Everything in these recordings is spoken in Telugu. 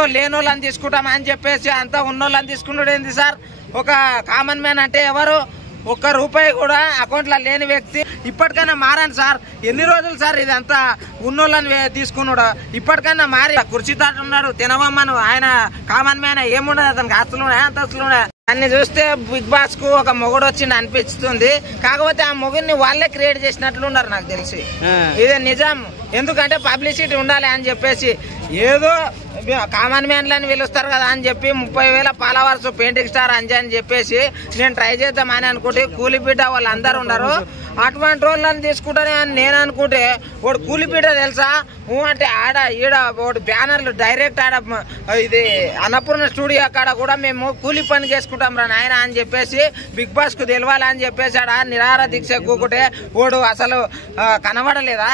లేనోళ్ళని తీసుకుంటామని చెప్పేసి అంతా ఉన్నోళ్ళని తీసుకున్నాడు ఏంది సార్? ఒక కామన్ మ్యాన్ అంటే ఎవరు? ఒక్క రూపాయి కూడా అకౌంట్లో లేని వ్యక్తి ఇప్పటికైనా మారండి సార్. ఎన్ని రోజులు సార్ ఇదంతా ఉన్నోళ్ళని తీసుకున్నాడు? ఇప్పటికైనా మారి కుర్చీతాట ఉన్నాడు తినవమ్మను. ఆయన కామన్ మ్యాన్ ఏముండదు, అతనికి ఆస్తులున్నాయి అంతస్తులున్నాయి. అన్ని చూస్తే బిగ్ బాస్ కు ఒక మొగుడు వచ్చింది అనిపిస్తుంది. కాకపోతే ఆ మొగుడిని వాళ్ళే క్రియేట్ చేసినట్లు ఉన్నారు నాకు తెలిసి. ఇదే నిజం. ఎందుకంటే పబ్లిసిటీ ఉండాలి అని చెప్పేసి ఏదో కామన్ మ్యాన్లని పిలుస్తారు కదా అని చెప్పి 30,000 ఫాలోవర్స్ పెయింటింగ్ స్టార్ అంజయ్ అని చెప్పేసి నేను ట్రై చేద్దామని అనుకుంటే కూలిబిడ్డ వాళ్ళు అందరు ఉన్నారు. అటువంటి వాళ్ళని తీసుకుంటానే అని నేను అనుకుంటే వాడు కూలిబిడ్డ తెలుసా అంటే ఆడ ఈడ వాడు బ్యానర్లు డైరెక్ట్ ఆడ ఇది అన్నపూర్ణ స్టూడియో కాడ కూడా మేము కూలి పని చేసుకుంటాం రా నాయన అని చెప్పేసి బిగ్ బాస్ కు తెలవాలి అని చెప్పేసి ఆడ నిరాహార దీక్ష కూకుంటే వాడు అసలు కనబడలేదా?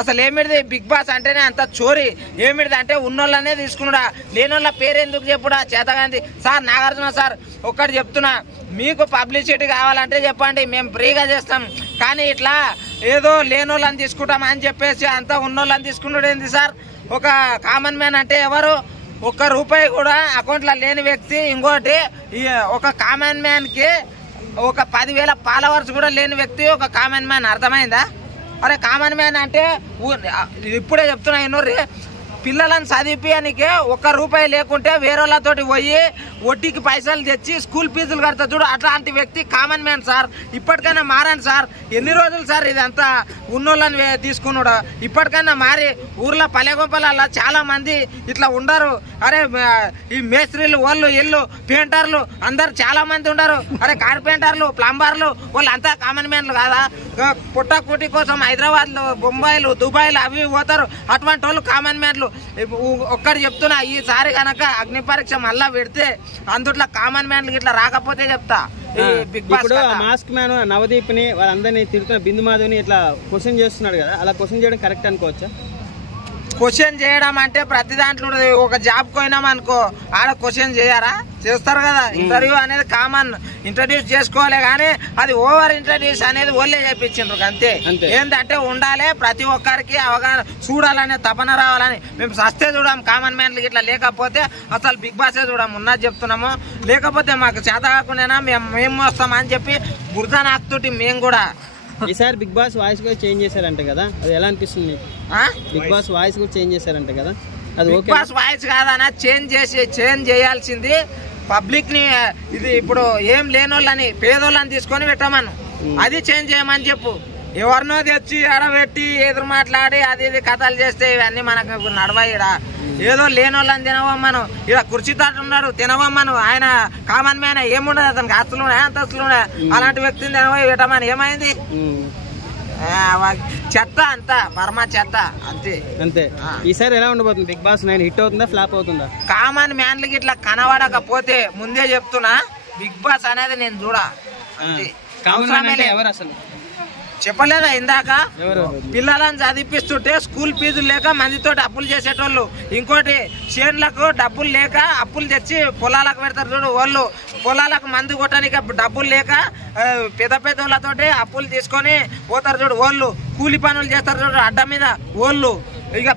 అసలు ఏమిడిది బిగ్ బాస్ అంటేనే అంత చోరీ. ఏమిడిది అంటే ఉన్నోళ్ళనే తీసుకున్నాడా, లేనోళ్ళ పేరు ఎందుకు చెప్పుడా? చేతగాంది సార్ నాగార్జున సార్ ఒక్కటి చెప్తున్నా, మీకు పబ్లిసిటీ కావాలంటే చెప్పండి, మేము ఫ్రీగా చేస్తాం. కానీ ఇట్లా ఏదో లేనోళ్ళని తీసుకుంటాం అని చెప్పేసి అంతా ఉన్నోళ్ళని తీసుకున్నాడు ఏంది సార్? ఒక కామన్ మ్యాన్ అంటే ఎవరు? ఒక్క రూపాయి కూడా అకౌంట్లో లేని వ్యక్తి. ఇంకోటి ఒక కామన్ మ్యాన్కి ఒక 10,000 ఫాలోవర్స్ కూడా లేని వ్యక్తి ఒక కామన్ మ్యాన్. అర్థమైందా? అరే కామన్ మ్యాన్ అంటే ఇప్పుడే చెప్తున్నా ఎన్నోర్రి పిల్లలను చదివిపియానికే 1 రూపాయి లేకుంటే వేరేళ్ళతోటి పోయి వడ్డీకి పైసలు తెచ్చి స్కూల్ ఫీజులు కడతా చూడు, అట్లాంటి వ్యక్తి కామన్ మ్యాన్ సార్. ఇప్పటికైనా మారండి సార్. ఎన్ని రోజులు సార్ ఇదంతా ఉన్నోళ్ళని తీసుకున్నాడు? ఇప్పటికైనా మారి ఊర్లో పల్లెగొంపల చాలా మంది ఇట్లా ఉండరు. అరే ఈ మేస్త్రీలు వాళ్ళు ఇల్లు పెయింటర్లు అందరు చాలా మంది ఉండరు. అరే కార్పెంటర్లు ప్లంబర్లు వాళ్ళు అంతా కామన్ మ్యాన్లు కాదా? పుట్టకూటి కోసం హైదరాబాద్లో బొంబాయిలు దుబాయ్లు అవి పోతారు. అటువంటి వాళ్ళు కామన్ మ్యాన్లు. ఒక్కటి చెప్తున్నా, ఈసారి కనుక అగ్ని పరీక్ష మళ్ళా పెడితే అందుట్లో కామన్ మ్యాన్లు ఇట్లా రాకపోతే చెప్తా. Bigg Boss mask man Navdeep ని వాళ్ళందరినీ తిడుతున్న బిందు మాధవ్ని ఇట్లా క్వశ్చన్ చేస్తున్నాడు కదా, అలా క్వశ్చన్ చేయడం కరెక్ట్ అనుకోవచ్చా? క్వశ్చన్ చేయడం అంటే ప్రతి దాంట్లో ఒక జాబ్ పోయినాం అనుకో ఆడ క్వశ్చన్ చేయరా? చేస్తారు కదా. ఇంటర్వ్యూ అనేది కామన్, ఇంట్రడ్యూస్ చేసుకోవాలి. కానీ అది ఓవర్ ఇంట్రడ్యూస్ అనేది ఓళ్ళే చెప్పించిండ్రు అంతే. ఏంటంటే ఉండాలి, ప్రతి ఒక్కరికి అవగాహన చూడాలనే తపన రావాలని. మేము సస్తే చూడాం కామన్ మ్యాన్లు ఇట్లా లేకపోతే అసలు బిగ్ బాసే చూడాము. ఉన్నది చెప్తున్నాము. లేకపోతే మాకు చేత కాకుండా మేము వస్తామని చెప్పి బురద నాకుతోటి మేము కూడా. ఈసారి బిగ్ బాస్ వాయిస్ కూడా చేంజ్ చేశారంట కదా, అది ఎలా అనిపిస్తుంది? బిగ్ బాస్ వాయిస్ కూడా చేంజ్ చేశారంట కదా, అది బిగ్ బాస్ వాయిస్ కాదన్నా చేంజ్ చేయాల్సింది పబ్లిక్ ని. ఇది ఇప్పుడు ఏం లేనోళ్ళని పేదోళ్ళని తీసుకొని పెట్టమను, అది చేంజ్ చేయమని చెప్పు. ఎవరినో తెచ్చి ఆడబెట్టి ఎదురు మాట్లాడి అది ఇది కథలు చేస్తే ఇవన్నీ మనకు నడవయిడా. ఏదో లేనోళ్ళని తినవమ్మను. ఇక్కడ కుర్చీతాట ఉన్నాడు తినవమ్మను. ఆయన కామన్ మ్యాన్ ఏముండదు, అతనికి ఆస్తులున్నాయి అంతస్తులున్నాయి. అలాంటి వ్యక్తిని తినవై పెట్టమని ఏమైంది? చెత్త అంతా పరమా చెత్త అంతే అంతే. ఈసారి ఎలా ఉండబోతుంది బిగ్ బాస్ 9? హిట్ అవుతుందా ఫ్లాప్ అవుతుందా? కామన్ మ్యాన్లకి ఇట్లా కనబడకపోతే ముందే చెప్తున్నా బిగ్ బాస్ అనేది నేను చూడా. ఎవరు అసలు చెప్పలేదా ఇందాక? పిల్లలను చదివిపిస్తుంటే స్కూల్ ఫీజులు లేక మందితో అప్పులు చేసేటోళ్ళు. ఇంకోటి చేన్లకు డబ్బులు లేక అప్పులు తెచ్చి పొలాలకు పెడతారు చూడు వాళ్ళు. పొలాలకు మందు కొట్టడానికి డబ్బులు లేక పెద్ద పెద్ద వాళ్ళతోటి అప్పులు తీసుకొని పోతారు చూడు వాళ్ళు. కూలి పనులు చేస్తారు చూడు అడ్డ మీద వాళ్ళు. ఇక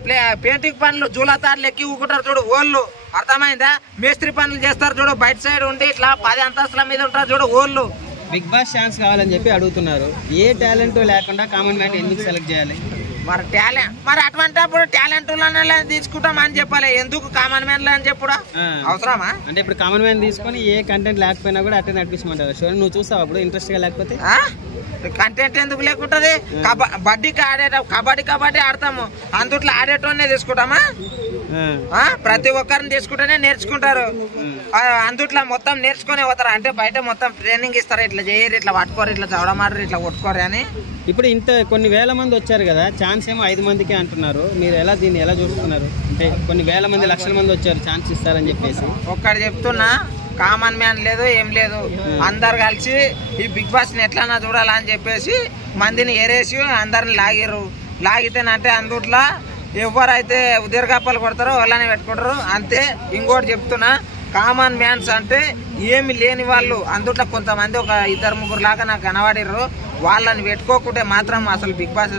పెయింటింగ్ పనులు జూలతారులు ఎక్కి ఊకుంటారు చూడు వాళ్ళు. అర్థమైందా? మేస్త్రి పనులు చేస్తారు చూడు బయట సైడ్ ఉండి ఇట్లా 10 అంతస్తుల మీద ఉంటారు చూడు వాళ్ళు. బిగ్ బాస్ ఛాన్స్ కావాలని చెప్పి అడుగుతున్నారు. ఏ టాలెంట్ లేకుండా కామన్ మ్యాన్ ఎందుకు సెలెక్ట్ చేయాలి? మరి అటువంటి అప్పుడు టాలెంట్ తీసుకుంటాం అని చెప్పాలి. ఎందుకు కామన్ మ్యాన్ అని చెప్పుడా అవసరమా? అంటే ఇప్పుడు కామన్ మ్యాన్ తీసుకొని ఏ కంటెంట్ లేకపోయినా కూడా అట్టే నడిపించమంటారు. షో నువ్వు చూస్తావు అప్పుడు ఇంట్రెస్ట్ గా లేకపోతే? కంటెంట్ ఎందుకు లేకుంటది? కబడ్డీ ఆడతాము, అందుట్లో ఆడేటోనే తీసుకుంటామా? ప్రతి ఒక్కరిని తీసుకుంటేనే నేర్చుకుంటారు. అందుట్లో మొత్తం నేర్చుకునే పోతారు. అంటే బయట మొత్తం ట్రైనింగ్ ఇస్తారు, ఇట్లా చేయరు, ఇట్లా పట్టుకోరు, ఇట్లా చవడమారు, ఇట్లా కొట్టుకోరు అని. ఇప్పుడు ఇంత కొన్ని వేల మంది వచ్చారు కదా, ఛాన్స్ ఏమో 5 మందికే అంటున్నారు. మీరు దీన్ని ఎలా చూస్తున్నారు? అంటే కొన్ని వేల మంది లక్షల మంది వచ్చారు ఛాన్స్ ఇస్తారని చెప్పేసి. ఒక్కటి చెప్తున్నా, కామన్ మ్యాన్ లేదు ఏం లేదు, అందరు కలిసి ఈ బిగ్ బాస్ ని ఎట్లన్నా చూడాలని చెప్పేసి మందిని ఏరేసి అందరిని లాగిర్రు. లాగితేనంటే అందుట్లో ఎవరైతే ఉదీర్ఘాపాలు కొడతారో వాళ్ళని పెట్టుకుంటారు అంతే. ఇంకోటి చెప్తున్నా, కామన్ మ్యాన్స్ అంటే ఏమి లేని వాళ్ళు అందుట్లో కొంతమంది ఒక 2-3 లాగా నాకు కనబడిర్రు. వాళ్ళని పెట్టుకోకుంటే మాత్రం అసలు బిగ్ బాస్